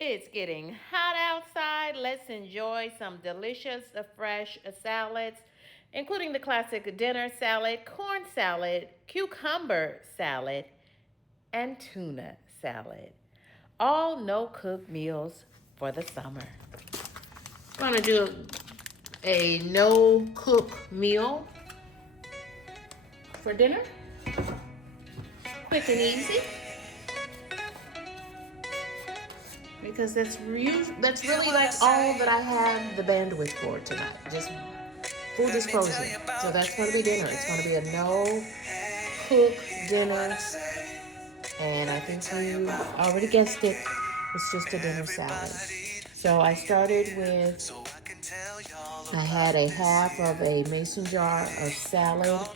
It's getting hot outside. Let's enjoy some delicious, fresh salads, including the classic dinner salad, corn salad, cucumber salad, and tuna salad. All no cook meals for the summer. I'm going to do a no cook meal for dinner. Quick and easy. Because that's really like all that I have the bandwidth for tonight. Just full disclosure. So that's going to be dinner. It's going to be a no cook dinner, and I think you already guessed it. It's just a dinner salad. So I started with, I had a half of a mason jar of salad,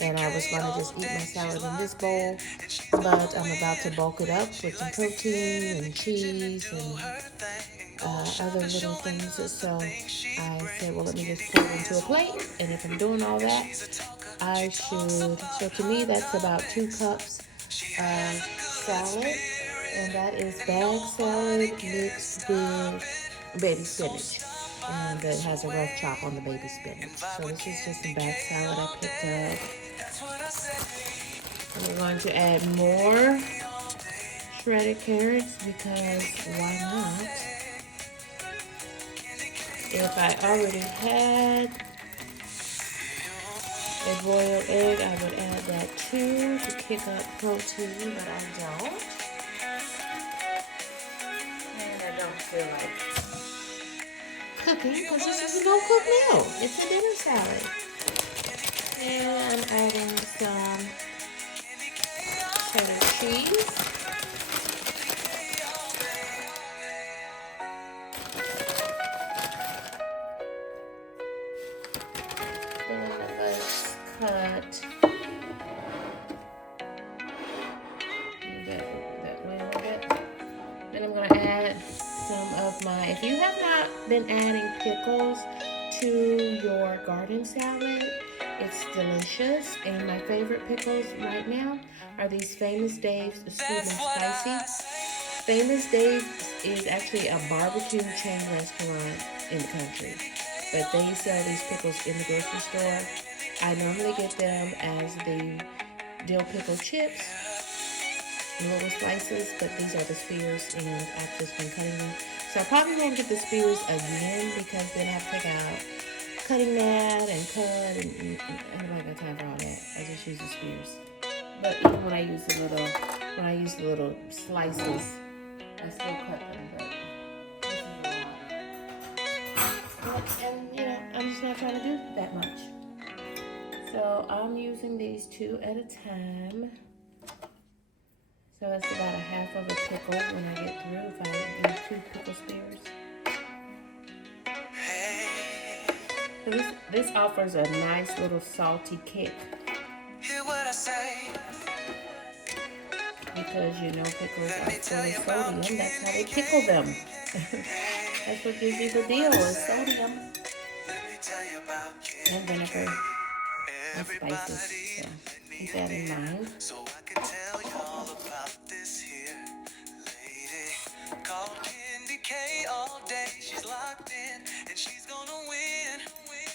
and I was going to just eat my salad in this bowl, but I'm about to bulk it up with some protein and cheese and other little things. So I said, well, let me just pour it into a plate, and if I'm doing all that, I should. So to me, that's about 2 cups of salad, and that is bag salad mixed with baby spinach. And it has a rough chop on the baby spinach. So this is just some bag salad I picked up. And we're going to add more shredded carrots because why not? If I already had a boiled egg, I would add that too to kick up protein, but I don't. And I don't feel like cooking because this is a no cook meal. It's a dinner salad. And I'm adding some cheddar cheese. Then let's cut that way a little bit. Then I'm going to add some of my, if you have not been adding pickles to your garden salad, it's delicious. And my favorite pickles right now are these Famous Dave's Sweet and Spicy. Famous Dave's is actually a barbecue chain restaurant in the country, but they sell these pickles in the grocery store. I normally get them as the dill pickle chips, little slices, but these are the spears, and I've just been cutting them. So I probably won't get the spears again because then I have to take out cutting mat and cut, and I don't got time for all that. I just use the spears. But even when I use the little slices, I still cut them. But this is a lot. And I'm just not trying to do that much. So I'm using these 2 at a time. So that's about a half of a pickle when I get through if I use 2 pickle spears. So this offers a nice little salty kick. Hear what I say. Because pickles are full of sodium. That's how they pickle them. That's what gives you the deal is sodium and vinegar and spices. So keep that in mind. So I can tell you all about this here lady called KendyK all day. She's locked in and she's gonna win.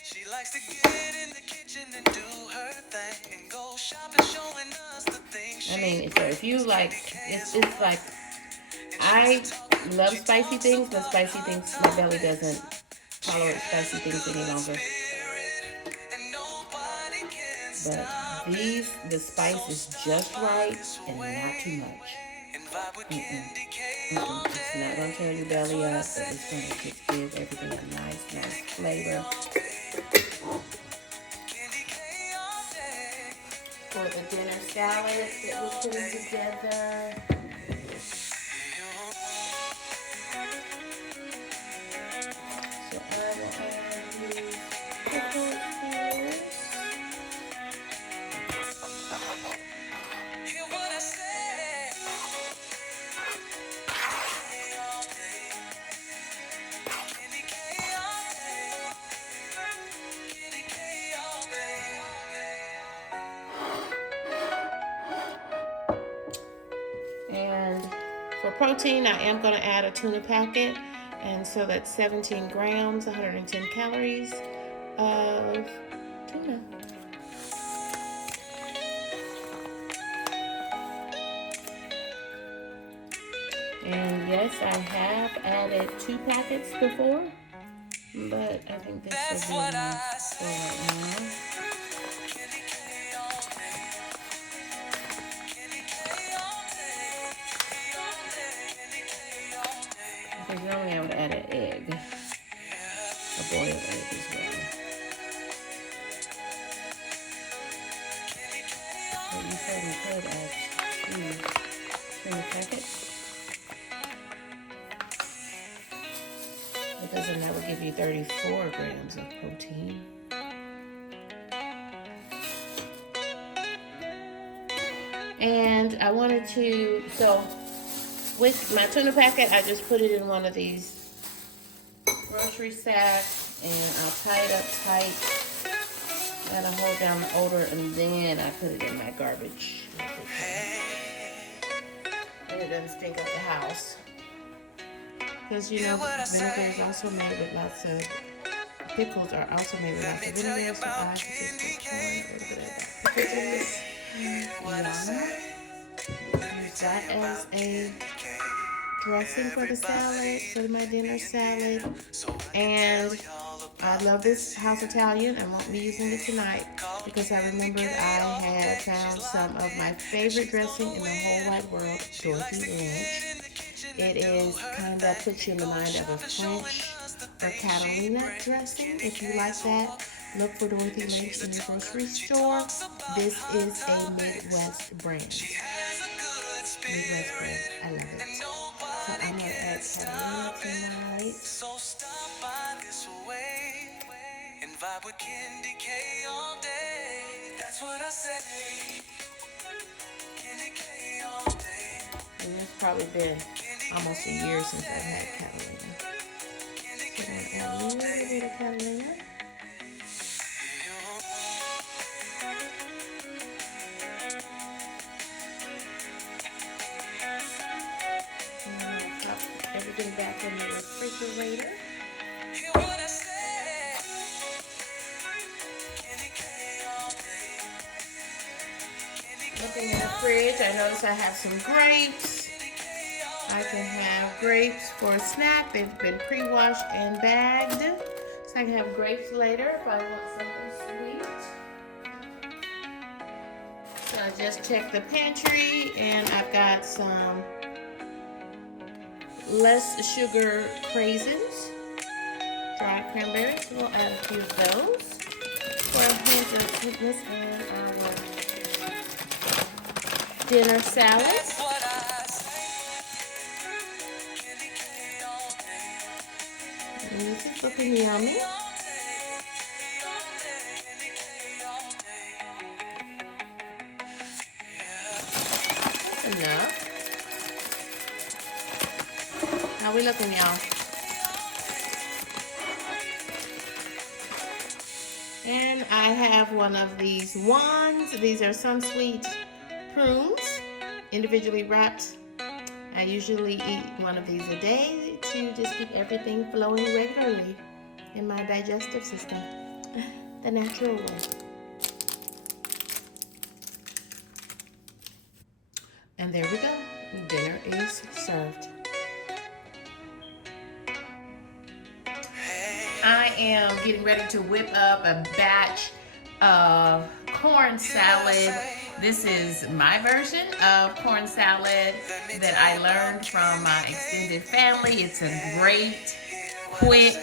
She likes to get in the kitchen and do her thing and go shopping, showing us the things. So if you like, it's like I love spicy things, but spicy things my belly doesn't tolerate spicy things any longer. But the spice is just right and not too much. It's not gonna tear your belly up, but it's gonna just give everything a nice flavor. For the dinner salad that we're putting together. So I will add these pickles here. Hear what I say. For protein, I am going to add a tuna packet, and so that's 17 grams, 110 calories of tuna. And yes, I have added 2 packets before, but I think this will be enough for right now. Because normally I would add an egg, a boiled egg as well. But you said we could add 2 packets. Because then that would give you 34 grams of protein. And I wanted to, so with my tuna packet, I just put it in one of these grocery sacks and I'll tie it up tight and I hold down the odor and then I put it in my garbage. And it doesn't stink up the house. Because you know, vinegar is also made with lots of, pickles are also made with lots of vinegar, so I just put a little bit of pickle juice. Use that as a dressing for the salad, for my dinner salad. And I love this house Italian. I won't be using it tonight because I remembered I had found some of my favorite dressing in the whole wide world, Dorothy Ranch. It is kind of puts you in the mind of a French or Catalina dressing. If you like that, look for Dorothy Lynch in your grocery store. This is a Midwest brand. Midwest brand. I love it. So I'm going to add Catalina tonight. So stop by this way and vibe with KendyK all day. That's what I say. KendyK all day. And it's probably been almost a year since I've had Catalina. So I'm going to add a little bit of Catalina. Everything back in the refrigerator. Looking in the fridge, I notice I have some grapes. I can have grapes for a snack. They've been pre-washed and bagged. So I can have grapes later if I want something sweet. So I just checked the pantry and I've got some less sugar craisins, dried cranberries. We'll add a few of those for a hint of sweetness and our dinner salad. This is looking yummy. That's enough. How we looking, y'all? And I have one of these wands. These are some sweet prunes, individually wrapped. I usually eat one of these a day to just keep everything flowing regularly in my digestive system, the natural way. And there we go. Dinner is served. I am getting ready to whip up a batch of corn salad. This is my version of corn salad that I learned from my extended family. It's a great, quick,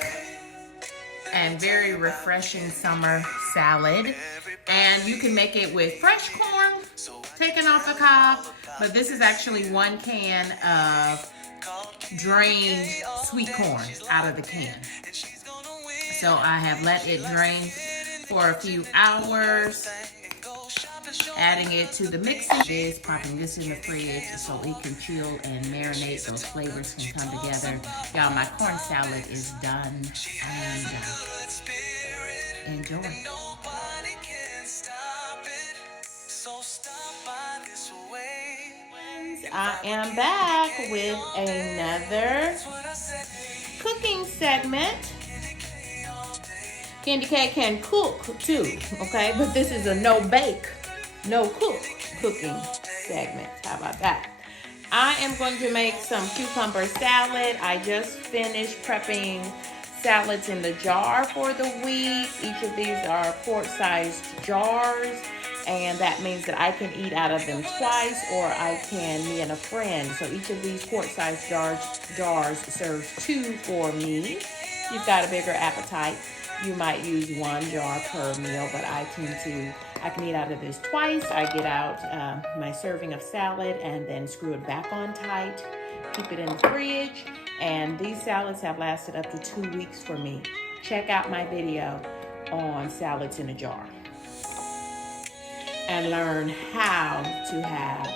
and very refreshing summer salad. And you can make it with fresh corn taken off the cob, but this is actually 1 can of drained sweet corn out of the can. So I have let it drain for a few hours, adding it to the mixing dish, popping this in the fridge so it can chill and marinate. Those flavors can come together. Y'all, my corn salad is done and enjoy. I am back with another cooking segment. KendyK can cook too, okay? But this is a no bake, no cook cooking segment. How about that? I am going to make some cucumber salad. I just finished prepping salads in the jar for the week. Each of these are quart-sized jars, and that means that I can eat out of them twice, or I can, me and a friend. So each of these quart-sized jars serves 2 for me. If you've got a bigger appetite, you might use 1 jar per meal, but I can eat out of this twice. I get out my serving of salad and then screw it back on tight, keep it in the fridge, and these salads have lasted up to 2 weeks for me. Check out my video on salads in a jar and learn how to have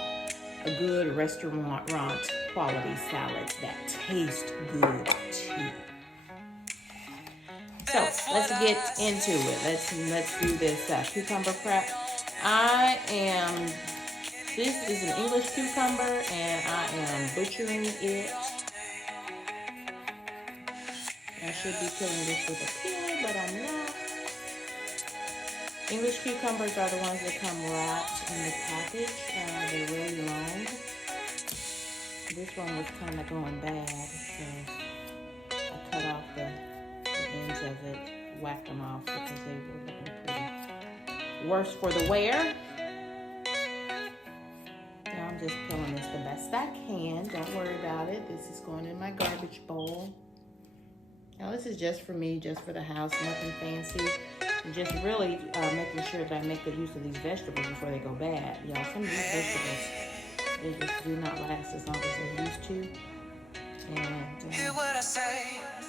a good restaurant quality salad that tastes good too. So let's get into it. Let's do this cucumber prep. This is an English cucumber, and I am butchering it. I should be peeling this with a peeler, but I'm not. English cucumbers are the ones that come wrapped in the package. They're really long. This one was kind of going bad, so I cut off the ends of it, whacked them off because they were looking pretty worse for the wear. Now I'm just peeling this the best I can. Don't worry about it. This is going in my garbage bowl. Now this is just for me, just for the house, nothing fancy. I'm just really making sure that I make good use of these vegetables before they go bad. Y'all, some of these vegetables, they just do not last as long as they used to. And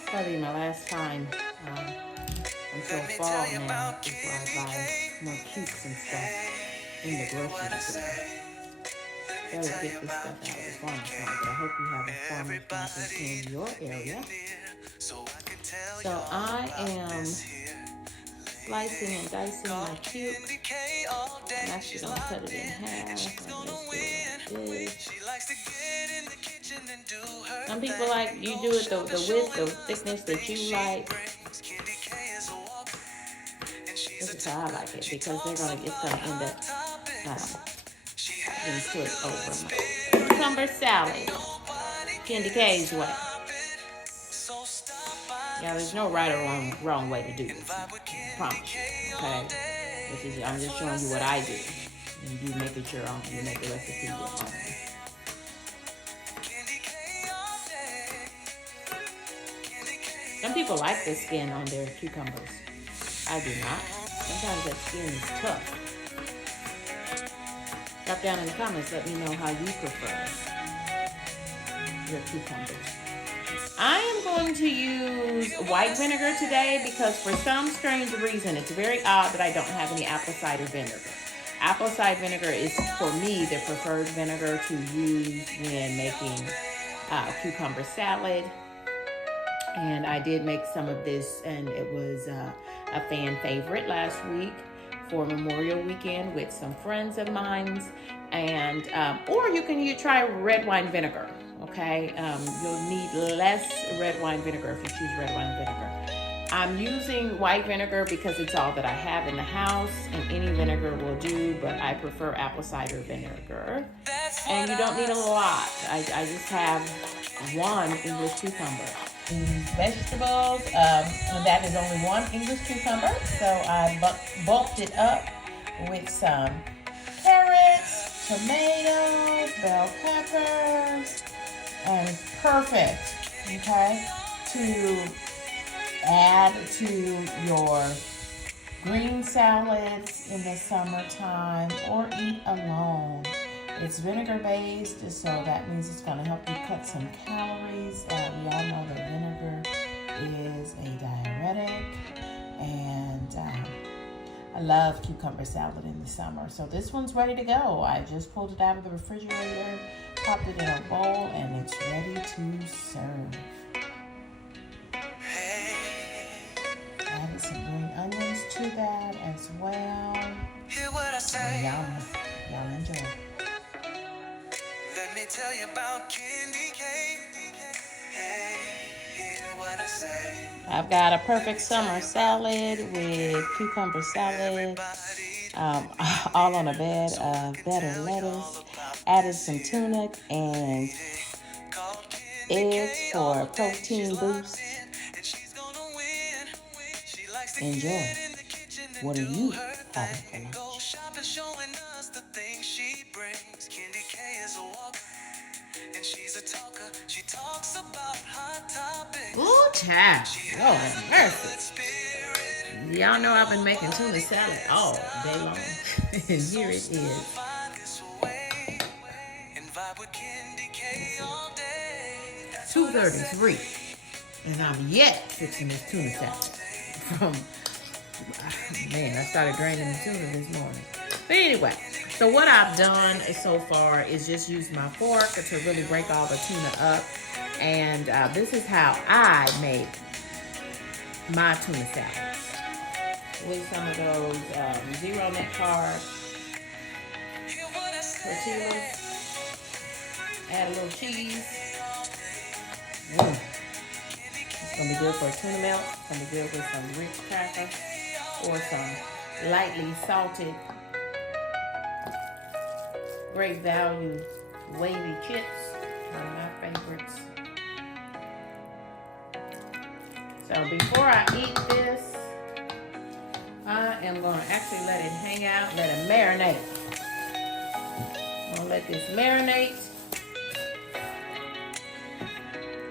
probably my last time until fall now before I buy more cukes and stuff in the grocery store. Better get this stuff out of the farmer's market. I hope you have a farmer's market in your area. So I am slicing and dicing my cuke. I'm actually going to cut it in half. And let's do it like this. Some people like you do it the width, the thickness that you like. This is how I like it because it's gonna end up being put over my cucumber salad, KendyK's way. Yeah, there's no right or wrong way to do this. I promise you. Okay, I'm just showing you what I do, and you make it your own. You make the recipe your own. Some people like the skin on their cucumbers. I do not. Sometimes that skin is tough. Drop down in the comments, let me know how you prefer your cucumbers. I am going to use white vinegar today because for some strange reason, it's very odd that I don't have any apple cider vinegar. Apple cider vinegar is, for me, the preferred vinegar to use when making cucumber salad. And I did make some of this, and it was a fan favorite last week for Memorial Weekend with some friends of mine. And or you can try red wine vinegar. Okay, you'll need less red wine vinegar if you choose red wine vinegar. I'm using white vinegar because it's all that I have in the house, and any vinegar will do, but I prefer apple cider vinegar. And you don't need a lot. I just have 1 English cucumber. Vegetables, and that is only 1 English cucumber, so I bulked it up with some carrots, tomatoes, bell peppers, and it's perfect, okay, to add to your green salads in the summertime or eat alone. It's vinegar based, so that means it's going to help you cut some calories. We all know that vinegar is a diuretic, and I love cucumber salad in the summer. So this one's ready to go. I just pulled it out of the refrigerator, popped it in a bowl, and it's ready to serve. Added some green onions to that as well. Yum. Y'all enjoy. tell you about KendyK. Hey, hear what I say. I've got a perfect summer salad with cucumber salad, all on a bed of better lettuce. Added some tuna and eggs for a protein boost. Enjoy. What are you having for lunch? And she's a talker. She talks about hot topics. Ooh, child. Lord have mercy. Y'all know I've been making tuna salad all day long. And here it is. 2:33. And I'm yet fixing this tuna salad. Man, I started draining the tuna this morning. But anyway, so what I've done so far is just use my fork to really break all the tuna up. And this is how I make my tuna salad. With some of those zero net carb tortillas. Add a little cheese. It's going to be good for a tuna melt. It's going to be good with some rich cracker or some lightly salted, great value wavy chips. One of my favorites. So before I eat this, I am going to actually let it hang out, let it marinate. I'm going to let this marinate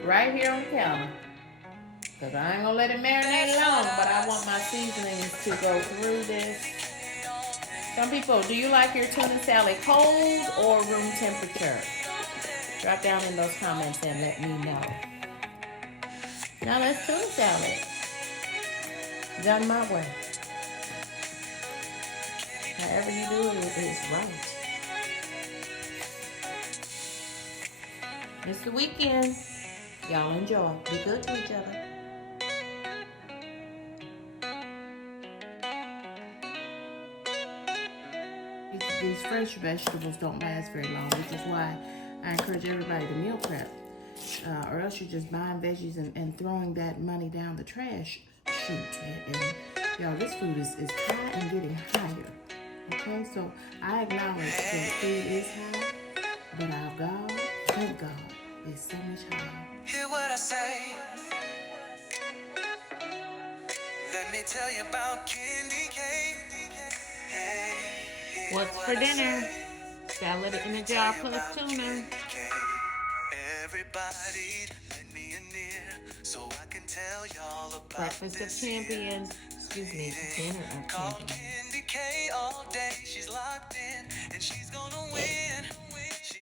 right here on the counter. Because I ain't going to let it marinate long, but I want my seasonings to go through this. Some people, do you like your tuna salad cold or room temperature? Drop down in those comments and let me know. Now let's tuna salad. Done my way. However you do it is right. It's the weekend. Y'all enjoy. Be good to each other. These fresh vegetables don't last very long, which is why I encourage everybody to meal prep. Or else you're just buying veggies and throwing that money down the trash chute. And y'all, this food is high and getting higher. Okay, so I acknowledge that food is high, but our God, thank God, is so much higher. Hear what I say. Let me tell you about KendyK. Hey, what's for dinner? Salad in a jar plus tuna. Everybody, lend me an ear so I can tell y'all about Breakfast of champions. Excuse me, dinner of champions. KendyK all day.